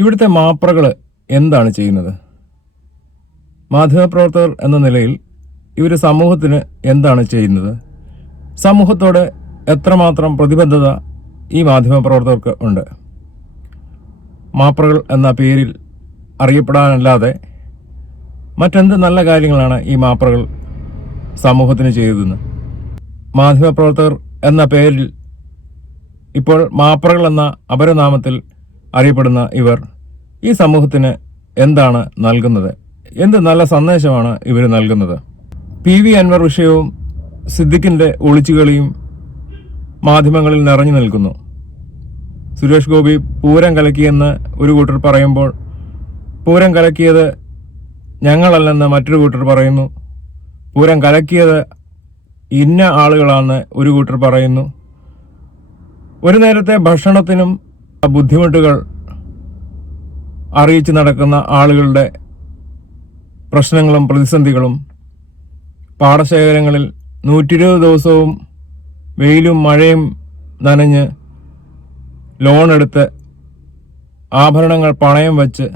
ഇവിടുത്തെ മാപ്രകൾ എന്താണ് ചെയ്യുന്നത്? മാധ്യമപ്രവർത്തകർ എന്ന നിലയിൽ ഇവർ സമൂഹത്തിന് എന്താണ് ചെയ്യുന്നത്? സമൂഹത്തോട് എത്രമാത്രം പ്രതിബദ്ധത ഈ മാധ്യമപ്രവർത്തകർക്ക് ഉണ്ട്? മാപ്രകൾ എന്ന പേരിൽ അറിയപ്പെടാനല്ലാതെ മറ്റെന്ത് നല്ല കാര്യങ്ങളാണ് ഈ മാപ്രകൾ സമൂഹത്തിന് ചെയ്തതെന്ന്? മാധ്യമപ്രവർത്തകർ എന്ന പേരിൽ ഇപ്പോൾ മാപ്രകൾ എന്ന അപരനാമത്തിൽ അറിയപ്പെടുന്ന ഇവർ ഈ സമൂഹത്തിന് എന്താണ് നൽകുന്നത്? എന്ത് നല്ല സന്ദേശമാണ് ഇവർ നൽകുന്നത്? PV അൻവർ വിഷയവും സിദ്ദിഖിന്റെ ഒളിച്ചുകളിയും മാധ്യമങ്ങളിൽ നിറഞ്ഞു നിൽക്കുന്നു. സുരേഷ് ഗോപി പൂരം കലക്കിയെന്ന് ഒരു കൂട്ടർ പറയുമ്പോൾ പൂരം കലക്കിയത് ഞങ്ങളല്ലെന്ന് മറ്റൊരു കൂട്ടർ പറയുന്നു. പൂരം കലക്കിയത് ഇന്ന ആളുകളാണെന്ന് ഒരു കൂട്ടർ പറയുന്നു. ഒരു നേരത്തെ ഭക്ഷണത്തിനും ബുദ്ധിമുട്ടുകൾ അറിയിച്ച് നടക്കുന്ന ആളുകളുടെ പ്രശ്നങ്ങളും പ്രതിസന്ധികളും, പാടശേഖരങ്ങളിൽ 120 ദിവസവും വെയിലും മഴയും നനഞ്ഞ് ലോണെടുത്ത് ആഭരണങ്ങൾ പണയം വച്ച്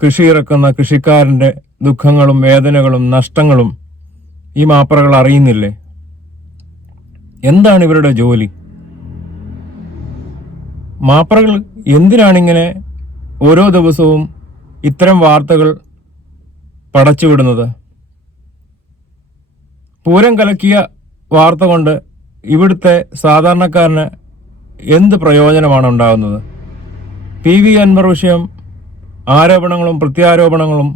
കൃഷി ഇറക്കുന്ന കൃഷിക്കാരൻ്റെ ദുഃഖങ്ങളും വേദനകളും നഷ്ടങ്ങളും ഈ മാപ്രകൾ അറിയുന്നില്ലേ? എന്താണ് ഇവരുടെ ജോലി? മാപ്രകൾ എന്തിനാണിങ്ങനെ ഓരോ ദിവസവും ഇത്തരം വാർത്തകൾ പടച്ചുവിടുന്നത്? പൂരം കലക്കിയ വാർത്ത കൊണ്ട് ഇവിടുത്തെ സാധാരണക്കാരന് എന്ത് പ്രയോജനമാണ് ഉണ്ടാകുന്നത്? PV അൻവർ വിഷയം ആരോപണങ്ങളും പ്രത്യാരോപണങ്ങളും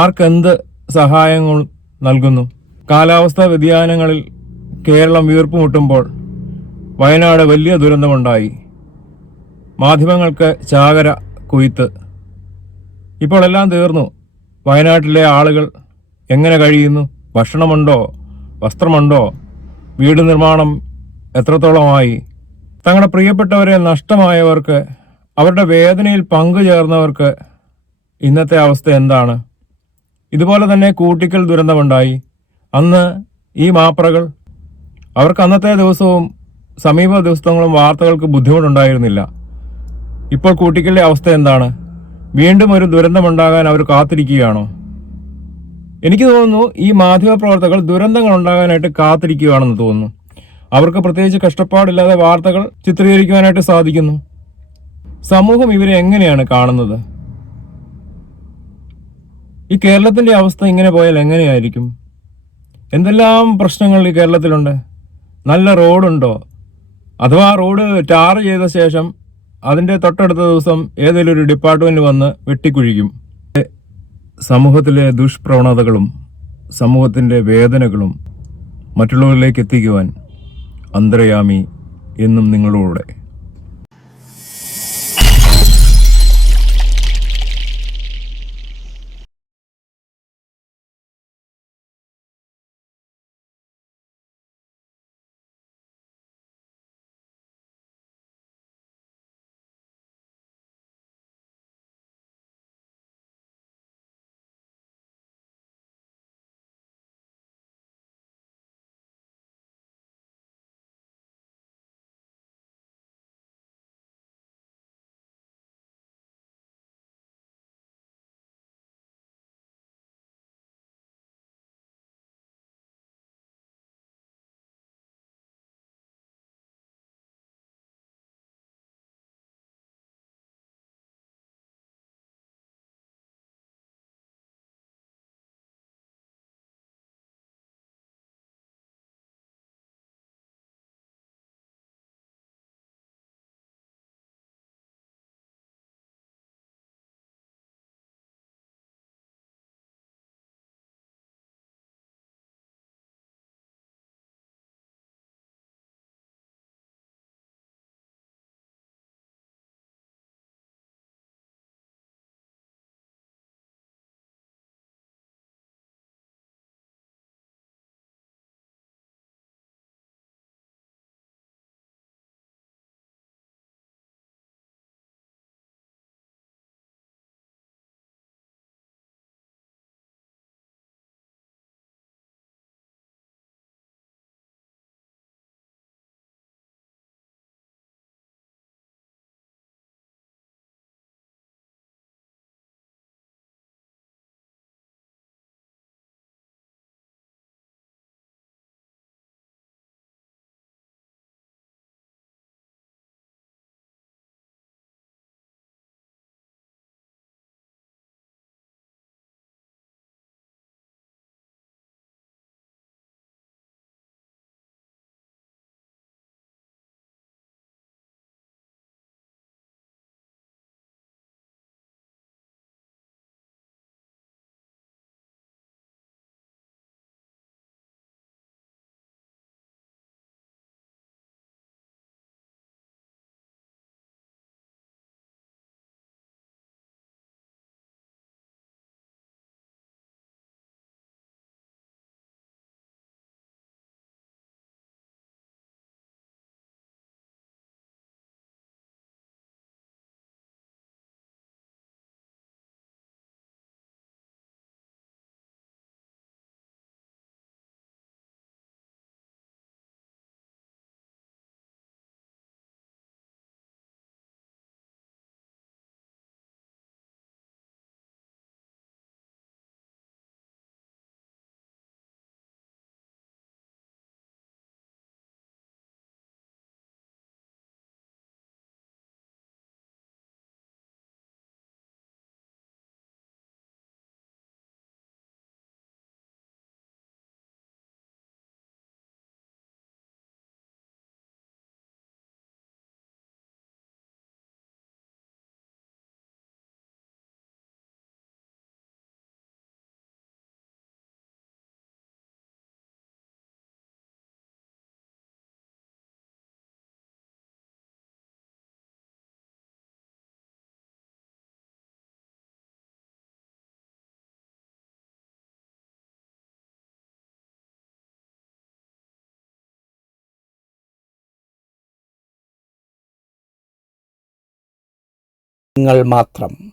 ആർക്കെന്ത് സഹായങ്ങൾ നൽകുന്നു? കാലാവസ്ഥാ വ്യതിയാനങ്ങളിൽ കേരളം വീർപ്പുമുട്ടുമ്പോൾ വയനാട് വലിയ ദുരന്തമുണ്ടായി. മാധ്യമങ്ങൾക്ക് ചാകര കൊയ്ത്ത്. ഇപ്പോൾ എല്ലാം തീർന്നു. വയനാട്ടിലെ ആളുകൾ എങ്ങനെ കഴിയുന്നു? ഭക്ഷണമുണ്ടോ? വസ്ത്രമുണ്ടോ? വീട് നിർമ്മാണം എത്രത്തോളമായി? തങ്ങളുടെ പ്രിയപ്പെട്ടവരെ നഷ്ടമായവർക്ക്, അവരുടെ വേദനയിൽ പങ്കുചേർന്നവർക്ക് ഇന്നത്തെ അവസ്ഥ എന്താണ്? ഇതുപോലെ തന്നെ കൂട്ടിക്കൽ ദുരന്തമുണ്ടായി. അന്ന് ഈ മാപ്രകൾ, അവർക്ക് അന്നത്തെ ദിവസവും സമീപ ദിവസങ്ങളും വാർത്തകൾക്ക് ബുദ്ധിമുട്ടുണ്ടായിരുന്നില്ല. ഇപ്പോൾ കൂട്ടിക്കലിന്റെ അവസ്ഥ എന്താണ്? വീണ്ടും ഒരു ദുരന്തമുണ്ടാകാൻ അവർ കാത്തിരിക്കുകയാണോ? എനിക്ക് തോന്നുന്നു ഈ മാധ്യമപ്രവർത്തകർ ദുരന്തങ്ങൾ ഉണ്ടാകാനായിട്ട് കാത്തിരിക്കുകയാണെന്ന് തോന്നുന്നു. അവർക്ക് പ്രത്യേകിച്ച് കഷ്ടപ്പാടില്ലാതെ വാർത്തകൾ ചിത്രീകരിക്കുവാനായിട്ട് സാധിക്കുന്നു. സമൂഹം ഇവരെ എങ്ങനെയാണ് കാണുന്നത്? ഈ കേരളത്തിന്റെ അവസ്ഥ ഇങ്ങനെ പോയാൽ എങ്ങനെയായിരിക്കും? എന്തെല്ലാം പ്രശ്നങ്ങൾ ഈ കേരളത്തിലുണ്ട്. നല്ല റോഡുണ്ടോ? അഥവാ റോഡ് ടാർ ചെയ്ത ശേഷം അതിൻ്റെ തൊട്ടടുത്ത ദിവസം ഏതെങ്കിലും ഒരു ഡിപ്പാർട്ട്മെന്റ് വന്ന് വെട്ടിക്കുഴിക്കും. സമൂഹത്തിലെ ദുഷ്പ്രവണതകളും സമൂഹത്തിൻ്റെ വേദനകളും മറ്റുള്ളവരിലേക്ക് എത്തിക്കുവാൻ അന്തർയാമി എന്നും നിങ്ങളോടെ. മാത്രം.